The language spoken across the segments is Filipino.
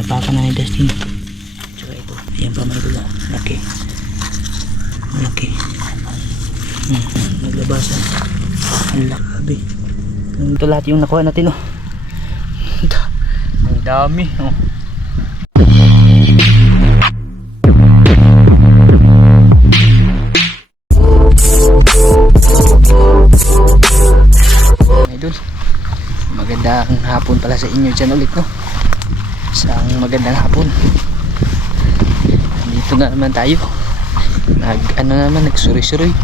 Napakan na ni Dustin. Tsaka ito. Ayan pa mga idol. oh. Laki. Malaki. Hmm. Naglabasan. Ang laki. Ito lahat yung nakuha natin oh. Ang dami oh. Idol. Magandang hapon pala sa inyo dyan ulit no. Isang magandang hapon. Dito na naman tayo. Nag ano naman nagsuri-suri.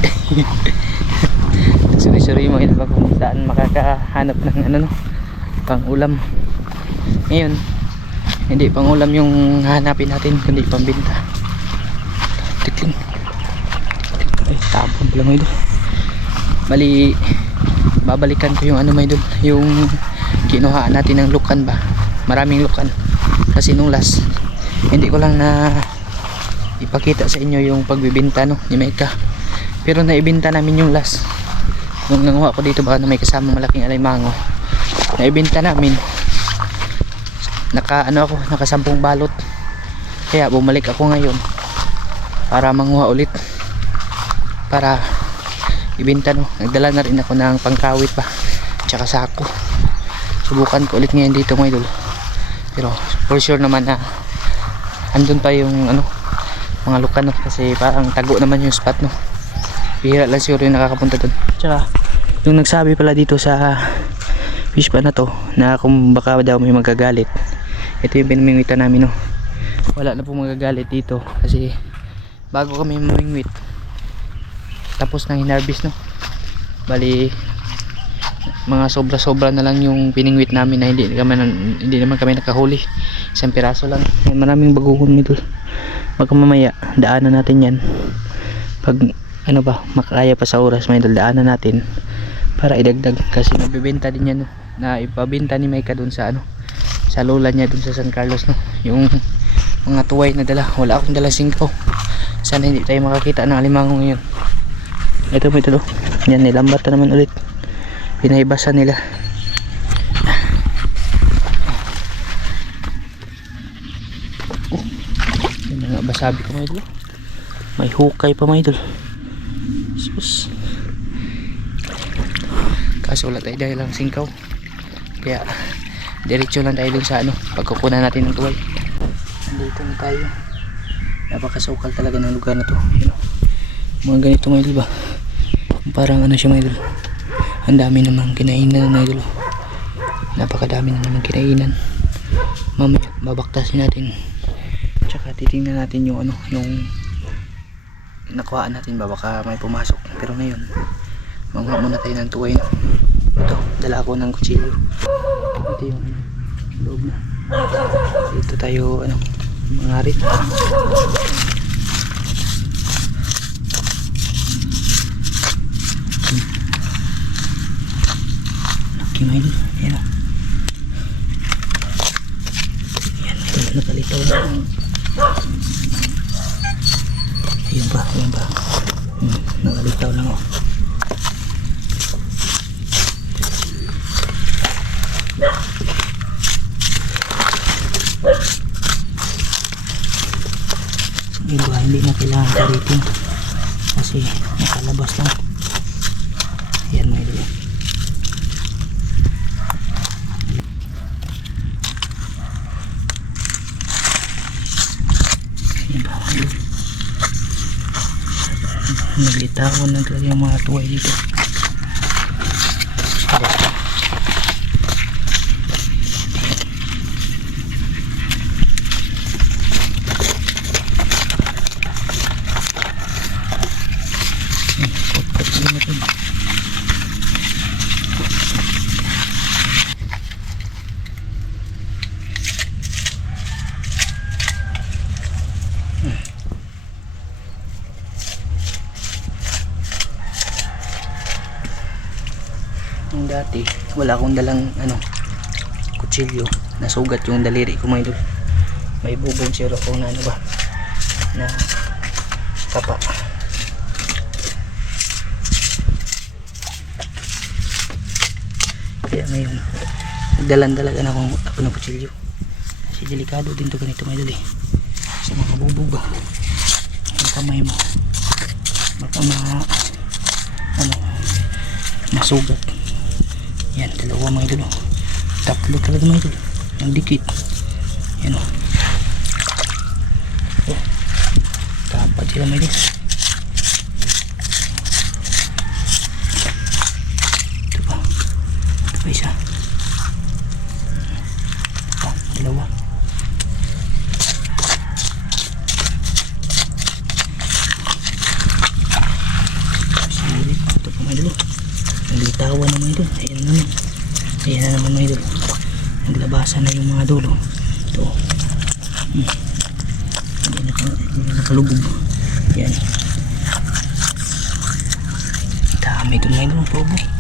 nagsuri-suri mga idol kung saan makakahanap ng ano no pang ulam. Ngayon hindi pang ulam yung hanapin natin kundi pambinta. Tikling. Ay, tapon pala mga idol. Bali, babalikan ko yung ano may idol, yung kinuhaan natin ng lukan ba. Maraming lukan. Kasi nung last, hindi ko lang na ipakita sa inyo yung pagbibinta no, ni Mecca. Pero naibinta namin yung last. Nung nanguha ko dito ba na may kasama malaking alaymango. Naibinta namin. Naka ano ako, naka sampung balot. Kaya bumalik ako ngayon para manguha ulit. Para ibenta no. Nagdala na rin ako ng pangkawit pa. Tsaka sako. Subukan ko ulit ngayon dito mga idol. Pero for sure naman na andun pa yung ano mga lukan no kasi parang tago naman yung spot no. Bihira lang siguro yung nakakapunta doon. Tsaka yung nagsabi pala dito sa fish pa na to na kung baka daw may magagalit. Ito yung pinamingwitan namin no. Wala na pong magagalit dito kasi bago kami mamingwit tapos nang hinarvest no bali mga sobra sobra na lang yung piningwit namin na hindi naman hindi naman kami nakahuli. Isang piraso lang. May maraming baguhon nito. Baka mamaya daanan natin yan. Pag ano ba makakaya pa sa oras may daanan natin para idagdag. Kasi nabibenta din yan na ipabenta ni Maika dun sa ano sa lola niya dun sa San Carlos no? Yung mga tuway na dala. Wala akong dala singko. Sana hindi tayo makakita ng alimango ngayon ito may tulo yan nilambat na naman ulit pinahibasan nila. Oh, yun na nga ba sabi ko mga idol. May hukay pa mga idol. Sus. Kaso wala tayo dahil lang singkaw. Kaya diretso lang tayo dun sa ano pagkukunan natin ng tuway dito na tayo. Napakasukal talaga ng lugar na to. Yun, oh. mga ganito mga idol ba? Parang ano siya mga idol ang dami namang kinainan mga idol. Napakadami na namang kinainan. Mamaya babaktasin natin. Tsaka titingnan natin yung ano yung nakuhaan natin ba baka may pumasok. Pero ngayon manguha muna tayo ng tuway no? ito dala ko ng kutsilyo. Ito yung ano, loob na. Dito tayo ano mangarit laki mga idol yan o yan ito nakalitaw na ayun pa ayun pa hmm, nakalitaw lang o iba hindi na kailangan karitin kasi nakalabas lang yan mga idol Iba, ayun. Naglitawan na talaga yung mga tuway dito Pagkat dalang ano kutsilyo. Nasugat yung daliri ko may idol. May bubog si Rocco na ano ba na kapa kaya ngayon nagdalan talaga na akong ako ng kutsilyo. Kasi delikado din to ganito may idol eh. Sa mga bubog ba ang kamay mo. Baka ma ano masugat. Yan, dalawa mga idol. Oh. Tatlo talaga mga idol. Ang dikit. Yan o. Oh. oh. Tapat sila mga idol. Ito pa. Ito pa isa. Hindi na nakalubog. Yan. Dami doon ngayon ng pobo.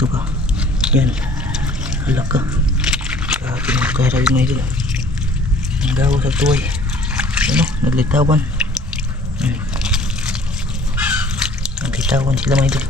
Dito ka. Yan. Alak ka. Grabe mo. Kaya rin mo idol. Ang gawa sa tuway. Ano? Naglitawan. Hmm. Naglitawan sila mga idol.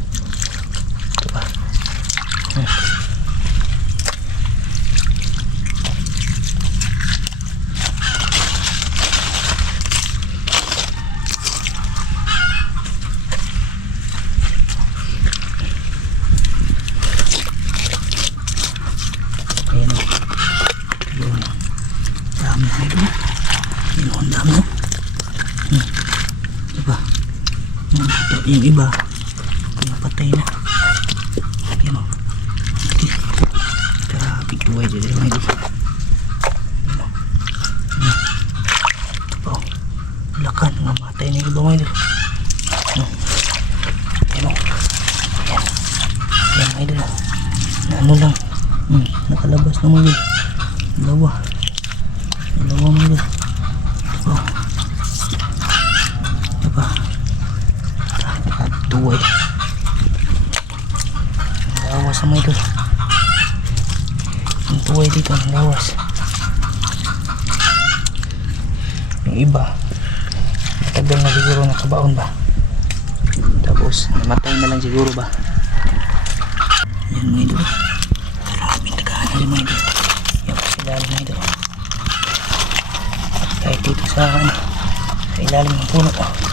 ilalim ng puno.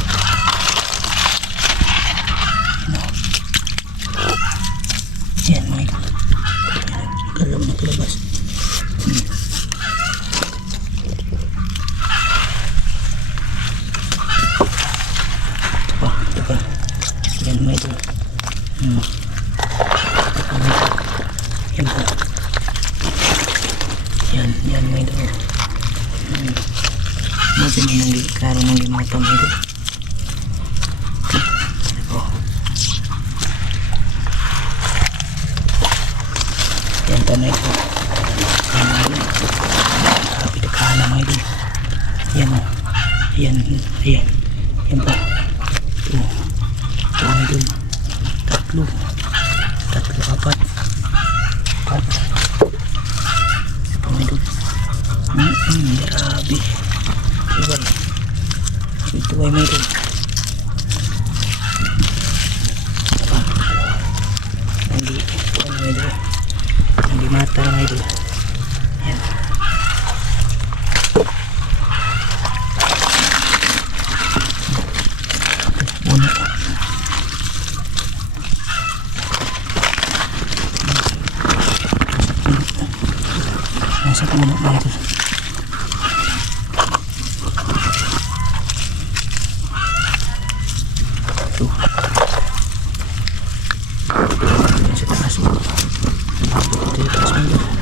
tatlo. Tatlo apat. Apat. Pangidog mm -mm, grabe. Iwan. Ito ay mayroon Oh,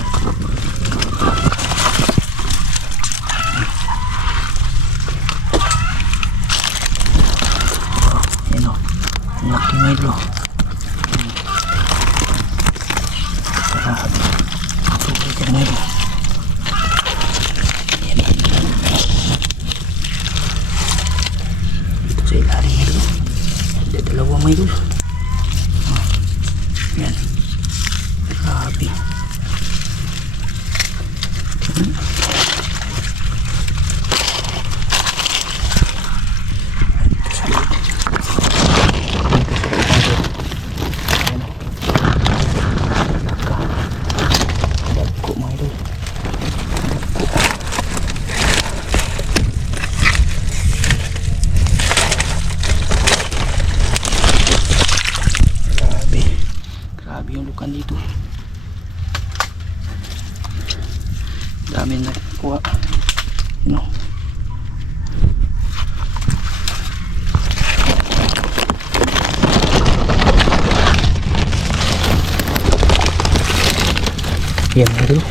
hawakan dito. Dami na kuha. You know. Yan na rin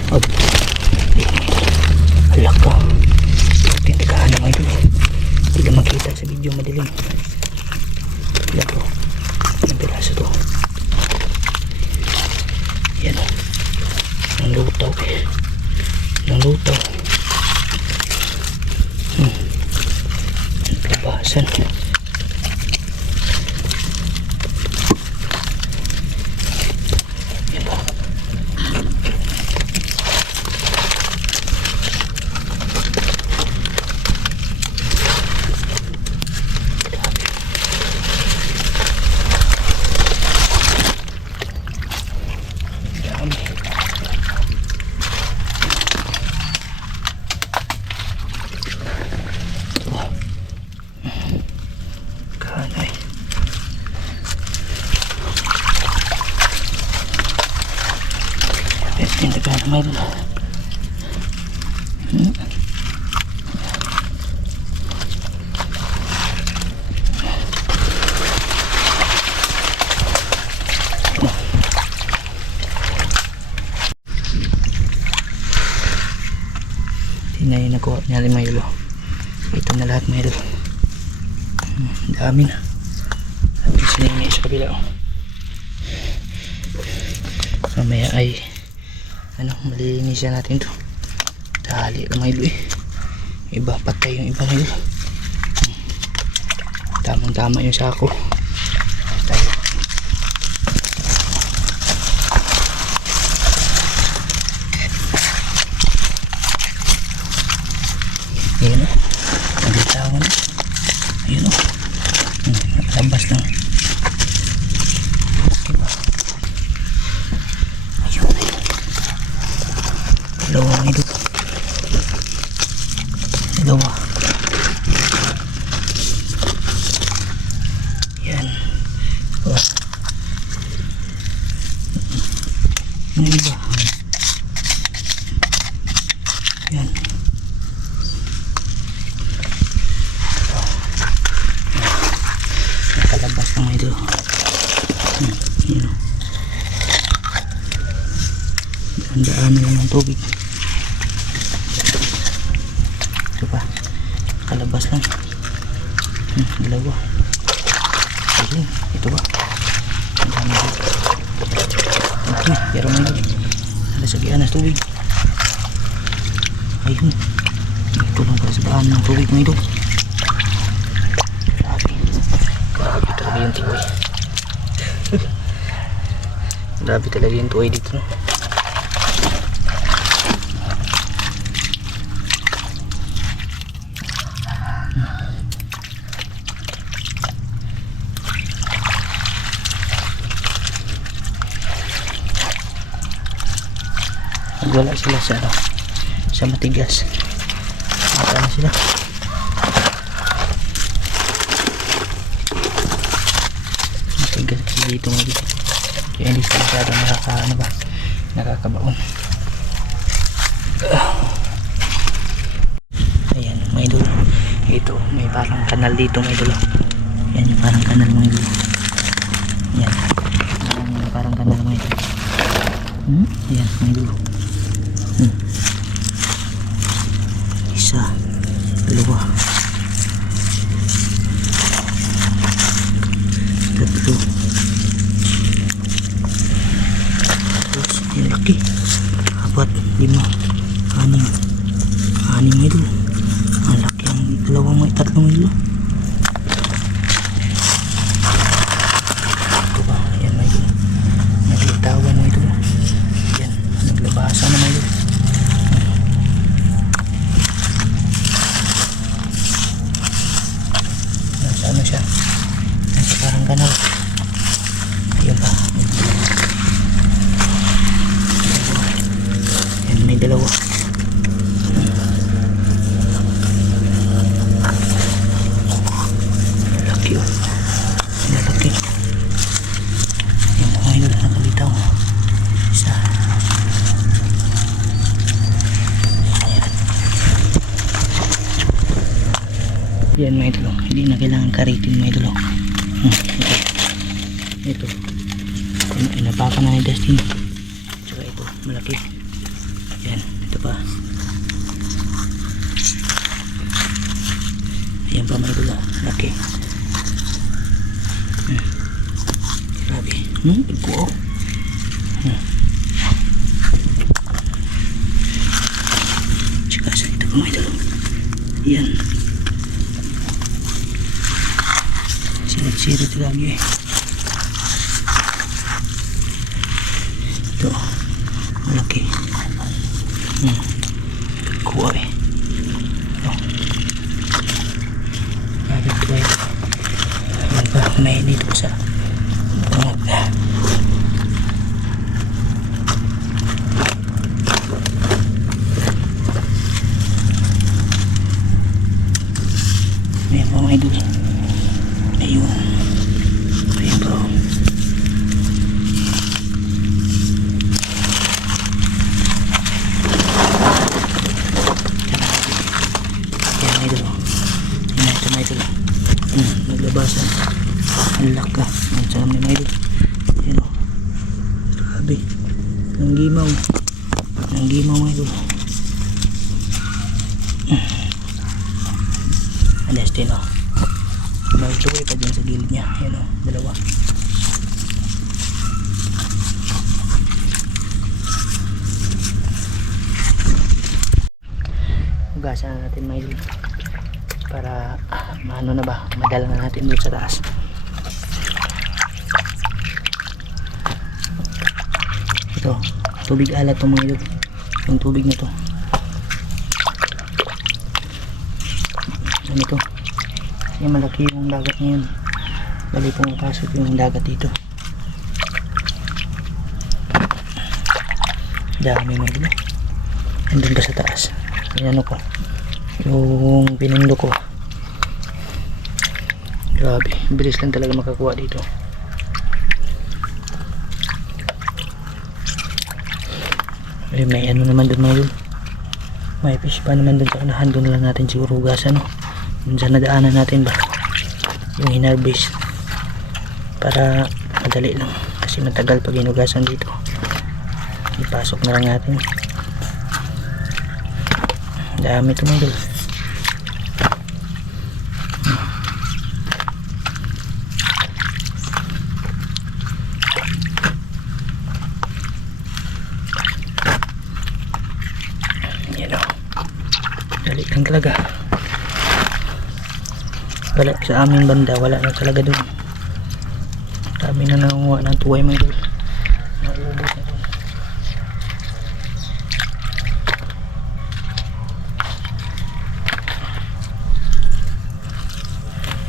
nakuha niya rin mga ito na lahat mga hmm, dami na. At yung siling niya sa kabila oh. mamaya ay ano malilinisan natin to. Dali lang mga eh. Iba patay yung iba mga idol. Hmm. Tamang tama yung sako. 的我。Grabe talaga yung tuway dito. Wala sila sa, ano, sa matigas. Wala sila. Kanal dito may dulo yan yung parang kanal mga dulo yan. Parang, parang kanal mga dulo hmm? ayan may dulo hmm. isa dalawa tatlo tapos yung laki apat lima anim anim ito ang laki ang dalawang may tatlong ilo ito ba yan may ilo naglitawan may ilo yan naglabasan na may ilo nasa ano siya nasa parang kanal ayun pa yan may dalawa laki oh yan laki yung mga yun nakalitaw isa yan may dulo hindi na kailangan karitin may dulo hmm, ito ito Ina- inapakan na ni Dustin tsaka ito malaki yan ito pa yan pa may dulo laki hmm. grabe hmm iguo hmm. tsaka sa ito pa may dulo yan Sirit-sirit lagi. Ito. Malaki. Hmm. Kuha eh. Ito. Grabe ito eh. Ayan pa. May dito sa bungot na. Ayan pa mga idol. Ayun. Ayun bro. Yan may dalo. Yan ito may dalo. Hmm, naglabasan. Ang laka. Ang sarap ni may dalo. Yan o. Grabe. Ang gimaw. Ang gimaw may dalo. Alas din o. May tuloy pa dyan sa gilid niya. Yan o, dalawa. Hugasan na natin may para ah, na ba, madala na natin doon sa taas. Ito, tubig alat to mga idol. Yung tubig na to. Ano ito? Kasi malaki yung dagat ngayon. Bali pumapasok yung dagat dito. Dami mo dito. Andun pa sa taas. Yung ano ko. Yung pinundo ko. Grabe. Bilis lang talaga makakuha dito. Ay, may ano naman dun mga. May fish pa naman dun sa unahan. Dun lang natin siguro hugasan. No? Dun sa nadaanan natin ba. Yung hinarbis. Para madali lang. Kasi matagal pag hinugasan dito. Ipasok na lang natin. Dami ito Dali lang talaga. Wala sa aming banda, wala na talaga dun. Dami na nangunguha ng tuway mga idol. Nauubos na dun.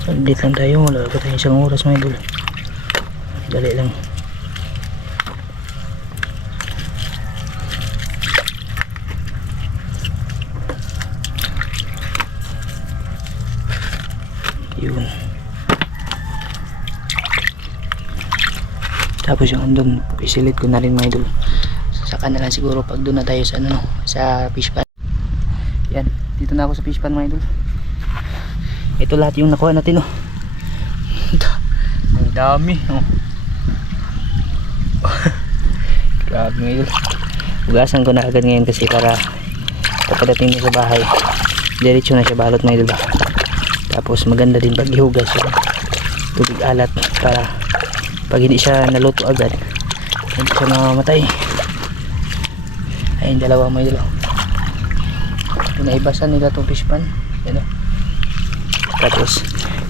Lang tayo, wala pa tayo isang oras mga idol. Dali lang. Tapos yung andun, isilit ko na rin mga idol. Saka na lang siguro pag doon na tayo sa ano, no, sa fish pan. Yan, dito na ako sa fish pan mga idol. Ito lahat yung nakuha natin oh. Ang dami oh. Grabe mga idol. Hugasan ko na agad ngayon kasi para pagkadating mo sa bahay, diretso na siya balot mga idol. Tapos maganda din pag ihugas yung tubig alat para pag hindi siya naluto agad hindi siya mamamatay ayun dalawa may dalawa. Pinaibasan nila itong fish pan. Yan o. Tapos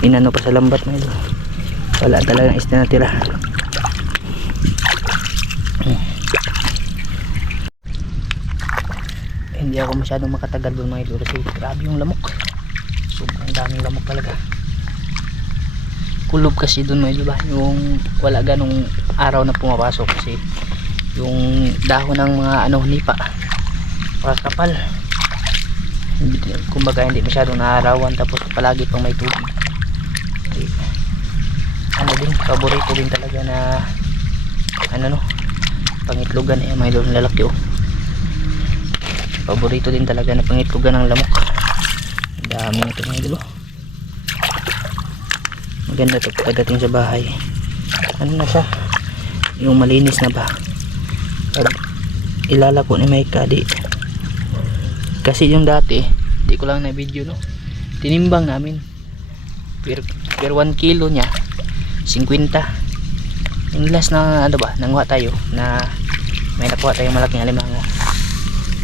inano pa sa lambat may dalawa wala talagang isda na tira. Hmm. hindi ako masyadong makatagal doon mga idol kasi grabe yung lamok. Sobrang daming lamok talaga kulob kasi doon may diba yung wala ganong araw na pumapasok kasi yung dahon ng mga ano nipa makakapal Hindi- kumbaga hindi masyadong naarawan. Tapos palagi pang may tubig. Ano din paborito din talaga na ano no pangitlugan eh may doon lalaki oh. Paborito din talaga na pangitlugan ng lamok. Dami ito mga idol oh maganda to pagdating sa bahay. Ano na siya? Yung malinis na ba? Pag ilalako ni Mike di. Kasi yung dati di ko lang na video no? Tinimbang namin. Per, per 1 kilo nya 50 yung last na ano ba nanguha tayo na may nakuha tayong malaking alimango.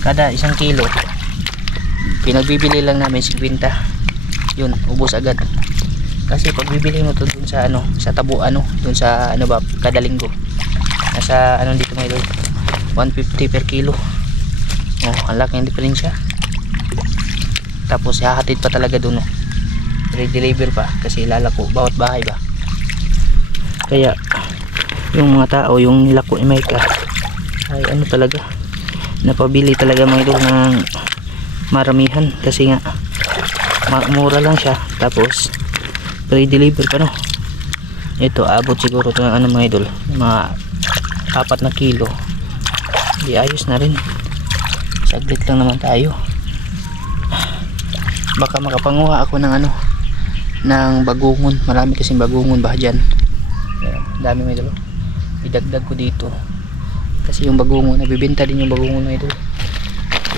Kada isang kilo pinagbibili lang namin 50 yun ubos agad kasi pag bibili mo to dun sa ano sa tabo ano dun sa ano ba kada linggo nasa ano dito idol 150 per kilo. Oh ang laki ng diferensya. Tapos hahatid pa talaga dun oh re-deliver pa kasi lalako bawat bahay ba? Kaya yung mga tao yung ni Micah ay ano talaga napabili talaga mga idol ng maramihan. Kasi nga mura lang siya. Tapos pre-deliver pa no? Ito abot siguro ito ano mga idol mga apat na kilo. Di ayos na rin. Saglit lang naman tayo. Baka makapanguha ako ng ano ng bagungon. Marami kasing bagungon ba dyan? Dami mga idol. Oh. idagdag ko dito. Kasi yung bagungon nabibenta din yung bagungon mga idol.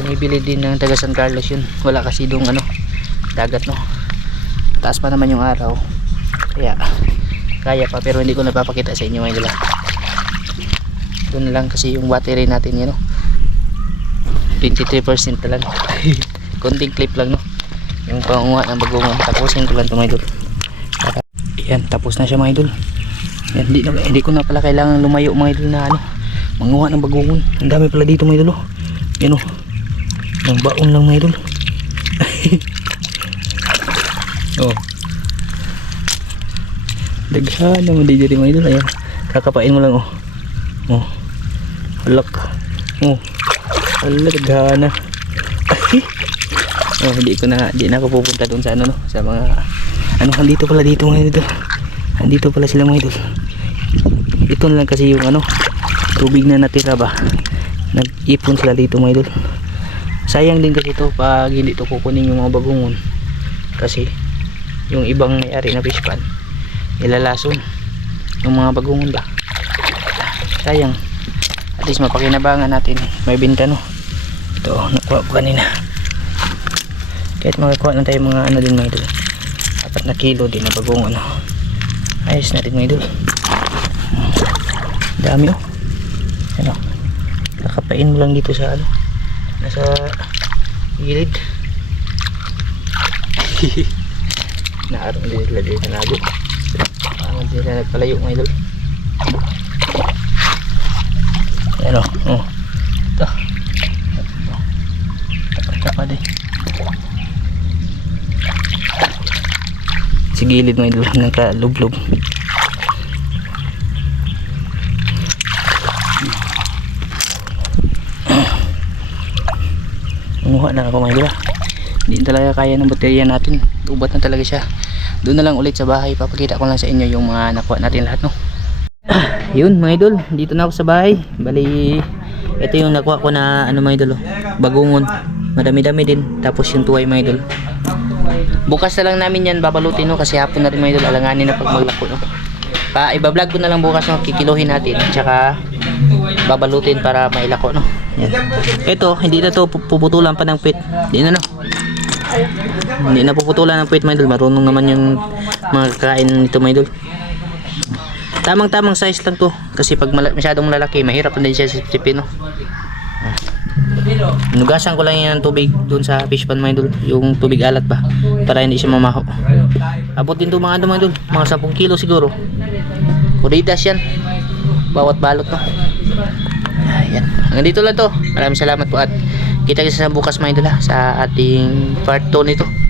Bumibili din ng taga San Carlos yun. Wala kasi dong ano dagat no taas pa naman yung araw. Kaya kaya pa pero hindi ko napapakita sa inyo mga idol ah. doon lang kasi yung battery natin yun no 23% na lang. Konting clip lang no? Yung pangunga ng bagungan tapusin ko lang ito mga idol. Yan tapos na siya mga idol. Yan, hindi, na, hindi ko na pala kailangan lumayo mga idol na ano manguha ng bagungon ang dami pala dito mga idol oh. yan oh ng baon lang mga idol oh. Daghan naman di diri mga idol kakapain mo lang oh. Oh. Halak oh. Hala daghan oh hindi ko na hindi na ako pupunta doon sa ano no? Sa mga ano andito pala dito mga idol. Andito pala sila mga idol. Ito lang kasi yung ano tubig na natira ba? Nag-ipon sila dito mga idol. Sayang din kasi ito pag hindi to kukunin yung mga bagungon kasi yung ibang may-ari na fish pan nilalason yung mga bagungon ba sayang. At least mapakinabangan natin. May binta no ito nakuha ko kanina. Kahit makakuha lang tayo mga ano din mga idol. Apat na kilo din na bagungon no? ayos natin mga idol. Dami oh. Ano? Kakapain mo lang dito sa ano nasa gilid naarong din sila dito nago parang hindi sila nagpalayo mga idol ano oh ito. Tapa din. Sa gilid mga idol nagkalublob. Manguha lang ako mga idol hindi talaga kaya ng baterya natin ubat na talaga siya. Doon na lang ulit sa bahay. Papakita ko lang sa inyo yung mga nakuha natin lahat no? Yun mga idol. Dito na ako sa bahay. Bali ito yung nakuha ko na ano mga idol oh, bagungon. Madami dami din. Tapos yung tuway mga idol. Bukas na lang namin yan babalutin no? Kasi hapon na rin mga idol. Alanganin na pag maglako no? Pa ibablog ko na lang bukas no? Kikiluhin natin. Tsaka babalutin para mailako no? Yan. ito hindi na to pu- puputulan pa ng pit. Hindi na no hindi na puputulan ng pit mga idol marunong naman yung mga kakain nito mga idol tamang tamang size lang to kasi pag masyadong lalaki mahirap din siya sipsipin no Nugasan ko lang yan ng tubig doon sa fish pan mga idol, yung tubig alat pa para hindi siya mamaho. Abot din to mga ano idol, mga 10 kilo siguro. Kuridas yan. Bawat balot no. Ayan. Hanggang dito lang to. Maraming salamat po at kita kita sa bukas mga idol sa ating part 2 nito.